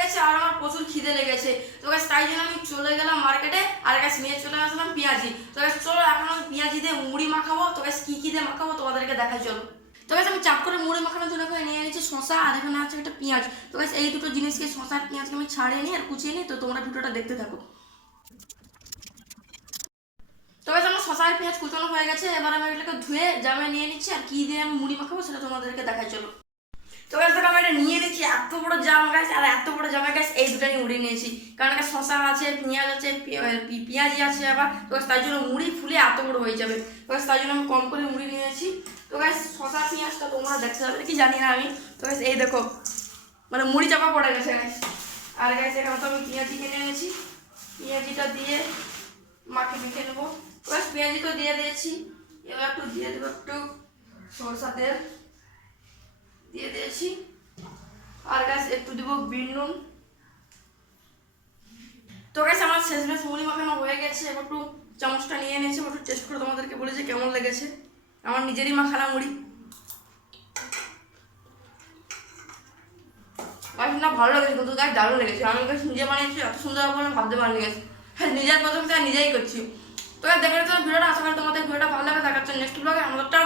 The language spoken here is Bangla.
গেছে আর আমার প্রচুর খিদে লেগেছে। তো গাছ তাই জন্য আমি চলে গেলাম মার্কেটে আর গাছ নিয়ে চলে আসলাম পেঁয়াজি। তো গাছ চলো, এখন আমি পেঁয়াজি দিয়ে মুড়ি মাখাবো। তো গাছ কী কী দিয়ে মাখাবো তোমাদেরকে দেখাই, চলো। তো গাছ আমি চাপ করে মুড়ি মাখানোর জন্য করে নিয়ে নিচ্ছি শশা আর এখানে আছে একটা পেঁয়াজ। তো গাছ এই দুটো জিনিসকে শশা আর পেঁয়াজকে আমি ছাড়িয়ে নিই আর কুচিয়ে নিই, তো তোমরা ভিডিওটা দেখতে থাকো। তো গাছ আমার শশা আর পেঁয়াজ কুচানো হয়ে গেছে, এবার আমি এগুলোকে ধুয়ে জামে নিয়ে নিচ্ছি, আর কী দিয়ে আমি মুড়ি মাখাবো সেটা তোমাদেরকে দেখাই, চলো। তো গাছ দেখো আমি এটা নিয়ে নিচ্ছি এত বড় জাম গাছ আর এত বড় জামা গাছ, এই দুটো উড়িয়ে নিয়েছি। কারণ গাছ শশা আছে, পেঁয়াজ আছে পেঁয়াজি আছে আবার। তো গাছ জন্য মুড়ি ফুলে এত বড় হয়ে যাবে। তো গাছ জন্য আমি কম করে মুড়ি নিয়েছি তো গাছ শশা পেঁয়াজটা তোমরা দেখতে পাবে, কি জানি না আমি। তো এই দেখো মানে মুড়ি চাপা পড়ে গেছে গাছ। আর গাছ, এখানে তো আমি পেঁয়াজি কিনে এনেছি। পেঁয়াজিটা দিয়ে মাখে মেখে নেব। তো গাছ, পেঁয়াজি তো দিয়ে দিয়েছি। এবার একটু দিয়ে দেবো একটু সরষা তেল। দিয়েছি আর গাছ একটু দিব বিন নুন তো গাছ আমার শেষ মেশ মুড়ি মাখানো হয়ে গেছে। এবার একটু চামচটা নিয়ে নিয়েছি একটু টেস্ট করে তোমাদেরকে কেমন লেগেছে। আমার নিজেরই মাখানা মুড়ি। না, ভালো লেগেছে কিন্তু গাছ দারুণ লেগেছে। আমি গাছ নিজে বানিয়েছি, এত সুন্দর ভাবতে পারিনি গেছে হ্যাঁ নিজের প্রথমটা নিজেই করছি। তো দেখে তো ভিডিওটা। আশা করি তোমাদের ভিডিওটা ভালো লাগে দেখাচ্ছে নেক্সট ব্লগে আমাদের টাটা